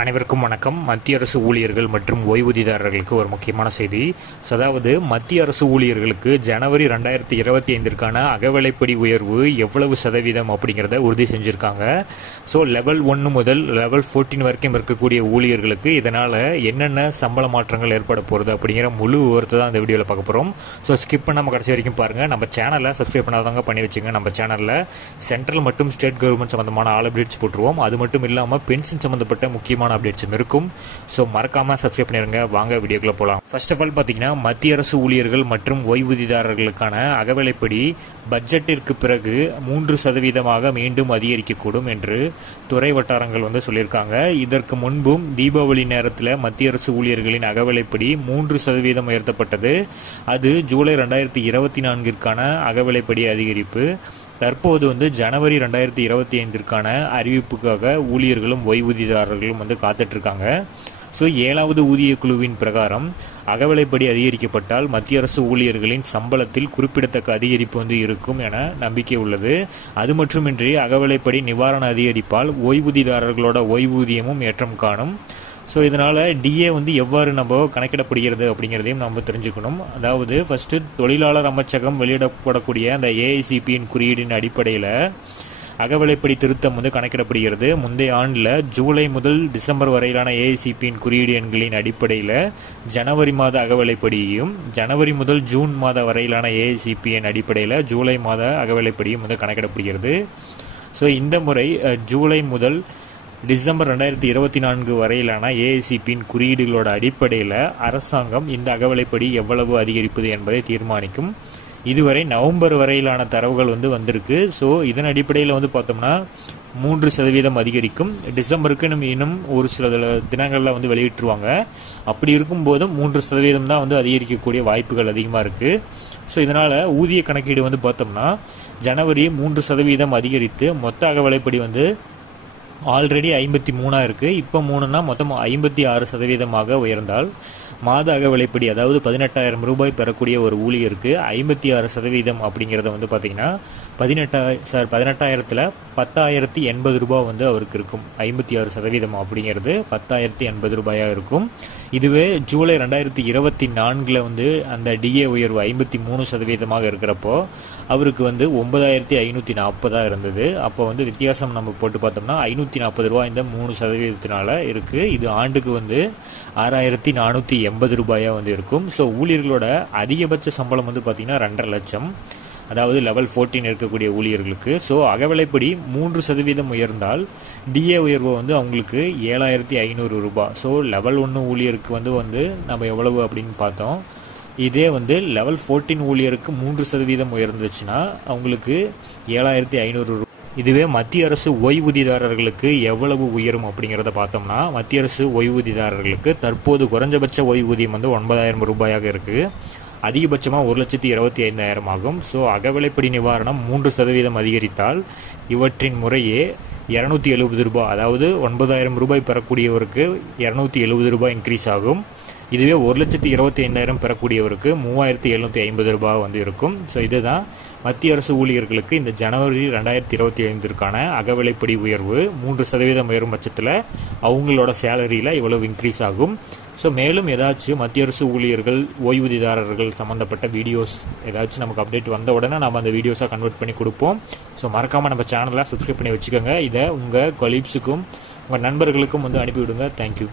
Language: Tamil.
அனைவருக்கும் வணக்கம். மத்திய அரசு ஊழியர்கள் மற்றும் ஓய்வூதியதாரர்களுக்கு ஒரு முக்கியமான செய்தி. அதாவது மத்திய அரசு ஊழியர்களுக்கு ஜனவரி 2025ற்கான அகவிலைப்படி உயர்வு எவ்வளவு சதவீதம் அப்படிங்கிறத உறுதி செஞ்சுருக்காங்க. ஸோ லெவல் 1 முதல் லெவல் 14 வரைக்கும் இருக்கக்கூடிய ஊழியர்களுக்கு இதனால் என்னென்ன சம்பள மாற்றங்கள் ஏற்பட போகிறது அப்படிங்கிற முழு விவரத்தை தான் இந்த வீடியோவில் பார்க்க போகிறோம். ஸோ ஸ்கிப் பண்ணாமல் கடைசி வரைக்கும் பாருங்கள். நம்ம சேனலை சப்ஸ்கிரைப் பண்ணாதவங்க பண்ணி வச்சுங்க. நம்ம சேனலில் சென்ட்ரல் மற்றும் ஸ்டேட் கவர்மெண்ட் சம்மந்தமான ஆல் அப்டேட்ஸ் போட்டுருவோம். அது மட்டும் இல்லாமல் பென்ஷன் சம்மந்தப்பட்ட முக்கியமான அப்டேட்ஸும் இருக்கும். ஸோ மறக்காமல் சப்ஸ்கிரைப் பண்ணிடுங்க. வாங்க வீடியோக்குள்ள போகலாம். ஃபர்ஸ்ட் ஆஃப் ஆல் பார்த்தீங்கன்னா மத்திய அரசு ஊழியர்கள் மற்றும் ஓய்வூதியதாரர்களுக்கான அகவிலைப்படி பட்ஜெட்டிற்கு பிறகு 3% மீண்டும் அதிகரிக்கக்கூடும் என்று துறை வட்டாரங்கள் சொல்லியிருக்காங்க. இதற்கு முன்பும் தீபாவளி நேரத்தில் மத்திய அரசு ஊழியர்களின் அகவிலைப்படி 3% உயர்த்தப்பட்டது. அது ஜூலை 2024ற்கான அகவிலைப்படி அதிகரிப்பு. தற்போது ஜனவரி 2025ற்கான அறிவிப்புக்காக ஊழியர்களும் ஓய்வூதியதாரர்களும் காத்துட்ருக்காங்க. ஸோ 7வது ஊதிய குழுவின் பிரகாரம் அகவிலைப்படி அதிகரிக்கப்பட்டால் மத்திய அரசு ஊழியர்களின் சம்பளத்தில் குறிப்பிடத்தக்க அதிகரிப்பு இருக்கும் என நம்பிக்கை உள்ளது. அது மட்டுமின்றி அகவிலைப்படி நிவாரண அதிகரிப்பால் ஓய்வூதியதாரர்களோட ஓய்வூதியமும் ஏற்றம் காணும். ஸோ இதனால் டிஏ எவ்வாறு நம்ம கணக்கிடப்படுகிறது அப்படிங்கிறதையும் நம்ம தெரிஞ்சுக்கணும். அதாவது ஃபஸ்ட்டு தொழிலாளர் அமைச்சகம் வெளியிடப்படக்கூடிய அந்த ஏஐசிபியின் குறியீடின் அடிப்படையில் அகவிலைப்படி திருத்தம் கணக்கிடப்படுகிறது. முந்தைய ஆண்டில் ஜூலை முதல் டிசம்பர் வரையிலான ஏஐசிபியின் குறியீடு எண்களின் அடிப்படையில் ஜனவரி மாத அகவிலைப்படியையும் ஜனவரி முதல் ஜூன் மாத வரையிலான ஏஐசிபியின் அடிப்படையில் ஜூலை மாத அகவிலைப்படியும் கணக்கிடப்படுகிறது. ஸோ இந்த முறை ஜூலை முதல் டிசம்பர் 2024 வரையிலான ஏஐசிபியின் குறியீடுகளோட அடிப்படையில் அரசாங்கம் இந்த அகவிலைப்படி எவ்வளவு அதிகரிப்பது என்பதை தீர்மானிக்கும். இதுவரை நவம்பர் வரையிலான தரவுகள் வந்திருக்கு. ஸோ இதன் அடிப்படையில் பார்த்தோம்னா 3% அதிகரிக்கும். டிசம்பருக்கு இன்னும் ஒரு சில தினங்களில் வெளியிட்டுருவாங்க. அப்படி இருக்கும்போதும் 3% தான் அதிகரிக்கக்கூடிய வாய்ப்புகள் அதிகமாக இருக்குது. ஸோ இதனால் ஊதிய கணக்கீடு பார்த்தோம்னா ஜனவரி 3% அதிகரித்து மொத்த அகவிலைப்படி ஆல்ரெடி 53 இருக்குது. இப்போ 3னா மொத்தம் 56% உயர்ந்தால் மாத அகவிலைப்படி அதாவது 18,000 ரூபாய் பெறக்கூடிய ஒரு ஊழியருக்கு 56% அப்படிங்கிறத பார்த்தீங்கன்னா 18,000ல் 10,080 ரூபாய் அவருக்கு இருக்கும். 56% அப்படிங்கிறது 10,080 ரூபாயாக இருக்கும். இதுவே ஜூலை 2024 அந்த டிஏ உயர்வு 53% இருக்கிறப்போ அவருக்கு 9,540 இருந்தது. அப்போ வித்தியாசம் நம்ம போட்டு பார்த்தோம்னா 540 ரூபாய் இந்த 3% இருக்குது. இது ஆண்டுக்கு 6,480 ரூபாயாக இருக்கும். ஸோ ஊழியர்களோட அதிகபட்ச சம்பளம் பார்த்தீங்கன்னா 2.5 லட்சம், அதாவது லெவல் 14 இருக்கக்கூடிய ஊழியர்களுக்கு. ஸோ அகவிலைப்படி 3% உயர்ந்தால் டிஏ உயர்வு அவங்களுக்கு 7,500 ரூபாய். ஸோ லெவல் 1 ஊழியருக்கு நம்ம எவ்வளவு அப்படின்னு பார்த்தோம். இதே லெவல் 14 ஊழியருக்கு 3% உயர்ந்துச்சுன்னா அவங்களுக்கு 7,500 ரூபாய். இதுவே மத்திய அரசு ஓய்வூதியதாரர்களுக்கு எவ்வளவு உயரும் அப்படிங்கிறத பார்த்தோம்னா மத்திய அரசு ஓய்வூதியதாரர்களுக்கு தற்போது குறைஞ்சபட்ச ஓய்வூதியம் 9,000 ரூபாயாக இருக்குது. அதிகபட்சமாக 1,25,000 ஆகும். ஸோ அகவிலைப்படி நிவாரணம் 3% அதிகரித்தால் இவற்றின் முறையே 270 ரூபாய், அதாவது 9,000 ரூபாய் பெறக்கூடியவருக்கு 270 ரூபாய் இன்க்ரீஸ் ஆகும். இதுவே 1,25,000 பெறக்கூடியவருக்கு 3,750 ரூபாய் இருக்கும். ஸோ இதுதான் மத்திய அரசு ஊழியர்களுக்கு இந்த ஜனவரி 2025ற்கான அகவிலைப்படி உயர்வு. 3% உயரும் பட்சத்தில் அவங்களோட சேலரியில் இவ்வளவு இன்க்ரீஸ் ஆகும். ஸோ மேலும் ஏதாச்சும் மத்திய அரசு ஊழியர்கள் ஓய்வூதியதாரர்கள் சம்மந்தப்பட்ட வீடியோஸ் ஏதாச்சும் நமக்கு அப்டேட் வந்த உடனே நம்ம அந்த வீடியோஸாக கன்வெர்ட் பண்ணி கொடுப்போம். ஸோ மறக்காமல் நம்ம சேனலை சப்ஸ்கிரைப் பண்ணி வச்சுக்கோங்க. இதை உங்கள் கொலீக்ஸுக்கும் உங்கள் நண்பர்களுக்கும் அனுப்பிவிடுங்க. தேங்க்யூ.